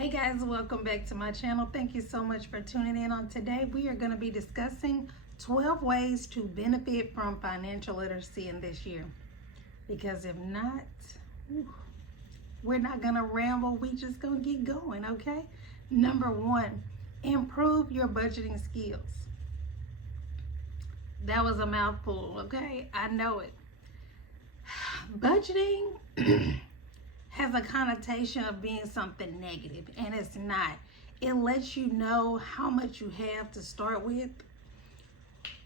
Hey guys, welcome back to my channel. Thank you so much for tuning in. On today we are going to be discussing 12 ways to benefit from financial literacy in this year, because if not, we're not going to ramble. We just going to get going. Okay, number one, improve your budgeting skills. That was a mouthful. Okay, I know it. Budgeting has a connotation of being something negative, and it's not. It lets you know how much you have to start with.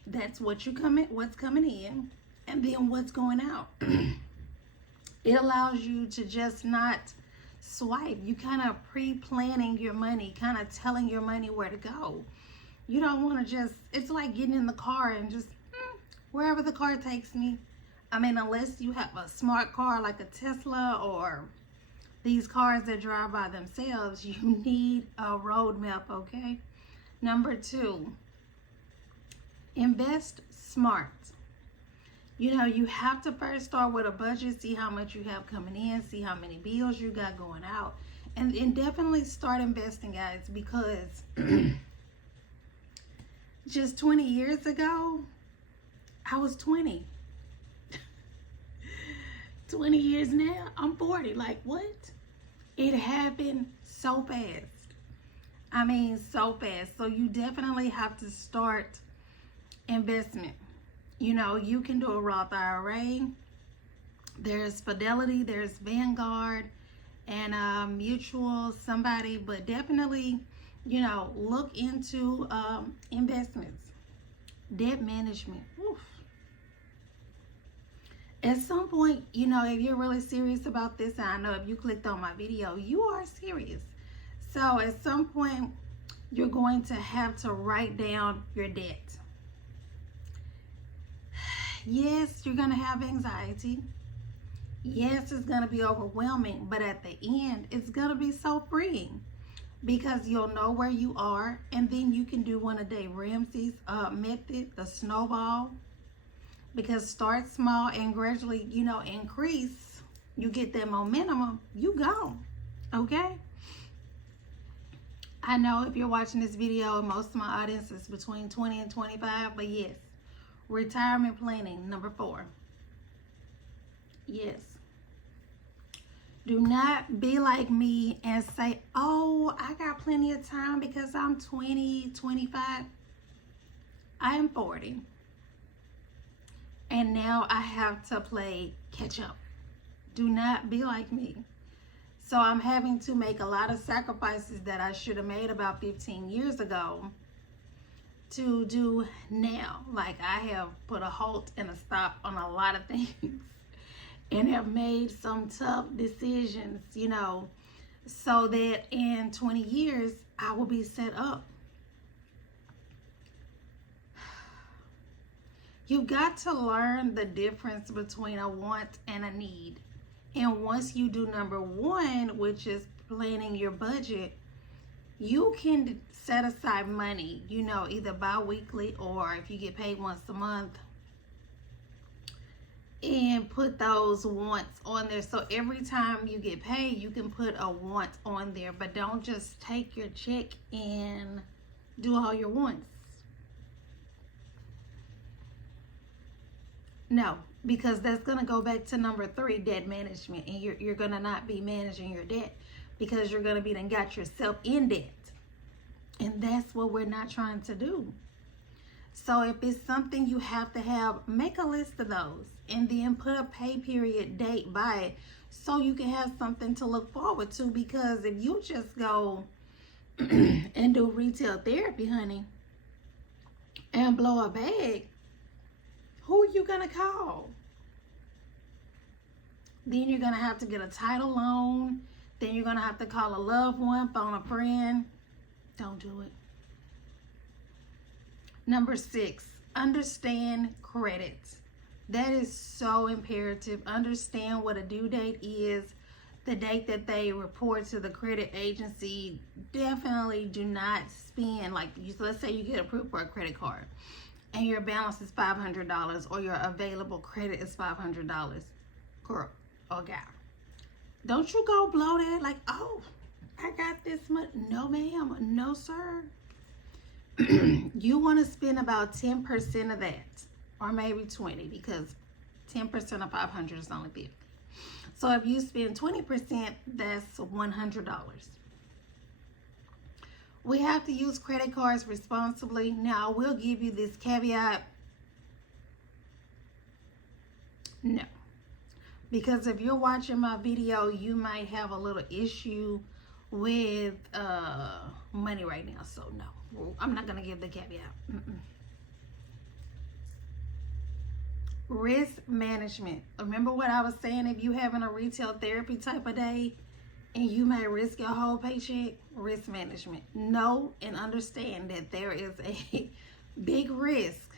That's what's coming in, and then what's going out. It allows you to just not swipe. You kind of pre-planning your money, kind of telling your money where to go. You don't want to just, it's like getting in the car and just wherever the car takes me. I mean, unless you have a smart car like a Tesla or these cars that drive by themselves, you need a roadmap, okay? Number two, invest smart. You know, you have to first start with a budget, see how much you have coming in, see how many bills you got going out, and definitely start investing, guys, because just 20 years ago, I was 20. 20 years now, I'm 40. Like, what? It happened so fast. I mean, so fast. So you definitely have to start investment. You know, you can do a Roth IRA. There's Fidelity, there's Vanguard, and Mutual, somebody, but definitely, you know, look into investments. Debt management. Oof. At some point, you know, if you're really serious about this, and I know if you clicked on my video, you are serious. So at some point, you're going to have to write down your debt. Yes, you're going to have anxiety. Yes, it's going to be overwhelming, but at the end, it's going to be so freeing, because you'll know where you are, and then you can do one of Dave Ramsey's method, the snowball. Because start small and gradually, you know, increase. You get that momentum, you go. Okay? I know if you're watching this video, most of my audience is between 20 and 25, but yes, retirement planning, number 4. Yes. Do not be like me and say, oh, I got plenty of time because I'm 20, 25. I am 40. And now I have to play catch up. Do not be like me. So I'm having to make a lot of sacrifices that I should have made about 15 years ago to do now. Like, I have put a halt and a stop on a lot of things and have made some tough decisions, you know, so that in 20 years I will be set up. You've got to learn the difference between a want and a need. And once you do number 1, which is planning your budget, you can set aside money, you know, either bi-weekly or if you get paid once a month, and put those wants on there. So every time you get paid, you can put a want on there, but don't just take your check and do all your wants. No, because that's going to go back to number 3, debt management. And you're going to not be managing your debt, because you're going to be then got yourself in debt. And that's what we're not trying to do. So if it's something you have to have, make a list of those and then put a pay period date by it, so you can have something to look forward to. Because if you just go and do retail therapy, honey, and blow a bag, who are you gonna call? Then you're gonna have to get a title loan. Then you're gonna have to call a loved one, phone a friend. Don't do it. Number 6, understand credit. That is so imperative. Understand what a due date is, the date that they report to the credit agency. Definitely do not spend, like, let's say you get approved for a credit card and your balance is $500, or your available credit is $500. Girl or guy, don't you go blow that like, oh, I got this much. No, ma'am. No, sir. You want to spend about 10% of that, or maybe 20, because 10% of 500 is only 50. So if you spend 20%, that's $100. We have to use credit cards responsibly. Now, I will give you this caveat. No. Because if you're watching my video, you might have a little issue with money right now. So, no. I'm not going to give the caveat. Risk management. Remember what I was saying? If you having a retail therapy type of day and you may risk your whole paycheck, risk management. Know and understand that there is a big risk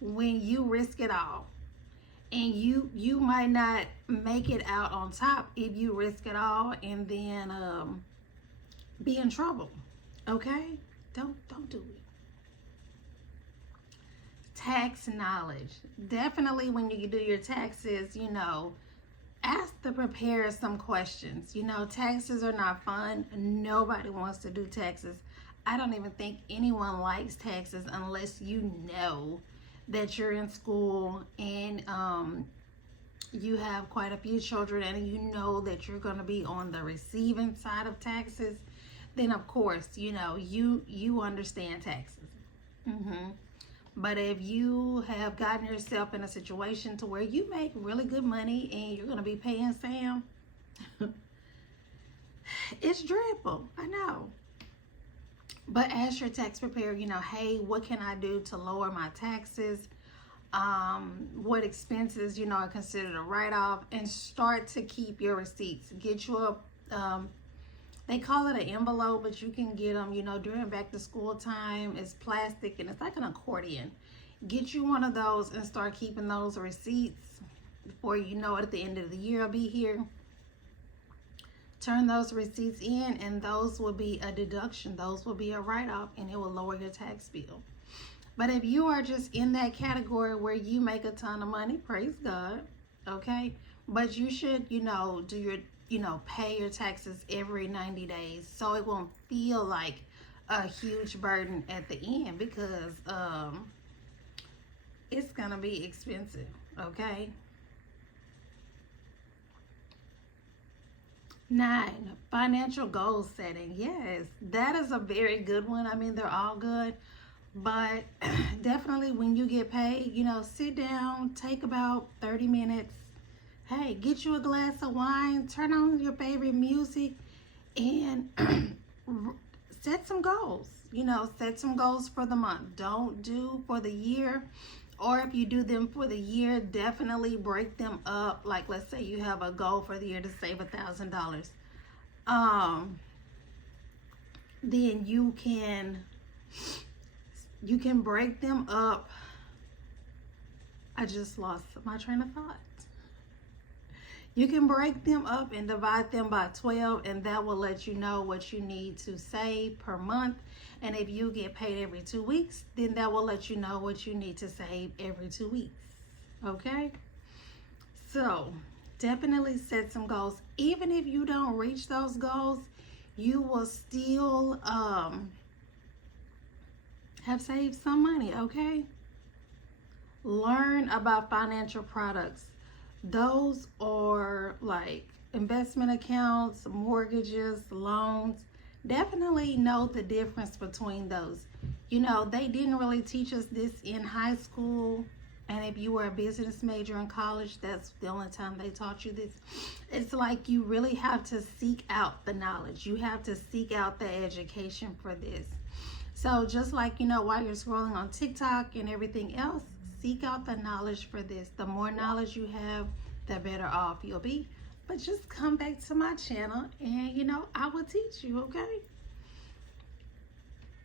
when you risk it all. And you might not make it out on top if you risk it all and then be in trouble. Okay? Don't do it. Tax knowledge. Definitely when you do your taxes, ask the preparer some questions. Taxes are not fun. Nobody wants to do taxes. I don't even think anyone likes taxes unless you know that you're in school and you have quite a few children and you know that you're going to be on the receiving side of taxes. Then of course, you understand taxes. But if you have gotten yourself in a situation to where you make really good money and you're going to be paying Sam, it's dreadful. I know. But ask your tax preparer, hey, what can I do to lower my taxes? What expenses, are considered a write-off, and start to keep your receipts. Get you they call it an envelope, but you can get them, during back to school time. It's plastic and it's like an accordion. Get you one of those and start keeping those receipts. Before you know it, at the end of the year, I'll be here. Turn those receipts in and those will be a deduction. Those will be a write-off and it will lower your tax bill. But if you are just in that category where you make a ton of money, praise God, okay? But you should, do your pay your taxes every 90 days so it won't feel like a huge burden at the end, because it's gonna be expensive, okay? 9, financial goal setting. Yes, that is a very good one. I mean, they're all good, but definitely when you get paid, sit down, take about 30 minutes. Hey, get you a glass of wine, turn on your favorite music, and set some goals. Set some goals for the month. Don't do for the year. Or if you do them for the year, definitely break them up. Like, let's say you have a goal for the year to save $1,000. Then you can break them up. I just lost my train of thought. You can break them up and divide them by 12, and that will let you know what you need to save per month. And if you get paid every 2 weeks, then that will let you know what you need to save every 2 weeks. Okay? So, definitely set some goals. Even if you don't reach those goals, you will still have saved some money, okay? Learn about financial products. Those are like investment accounts, mortgages, loans. Definitely know the difference between those. They didn't really teach us this in high school. And if you were a business major in college, that's the only time they taught you this. It's like you really have to seek out the knowledge. You have to seek out the education for this. So just like, while you're scrolling on TikTok and everything else, seek out the knowledge for this. The more knowledge you have, the better off you'll be. But just come back to my channel and, I will teach you, okay?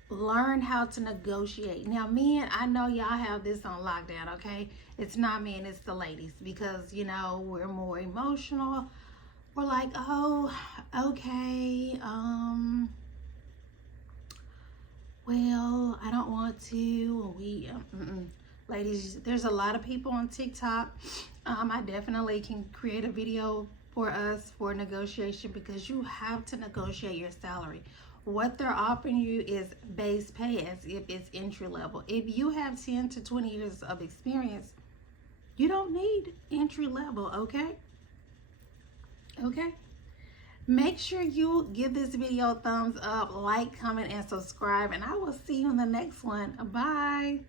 Learn how to negotiate. Now, men, I know y'all have this on lockdown, okay? It's not men, it's the ladies. Because, we're more emotional. We're like, oh, okay, well, I don't want to. Ladies, there's a lot of people on TikTok. I definitely can create a video for us for negotiation, because you have to negotiate your salary. What they're offering you is base pay as if it's entry level. If you have 10 to 20 years of experience, you don't need entry level, okay? Okay? Make sure you give this video a thumbs up, like, comment, and subscribe, and I will see you in the next one. Bye.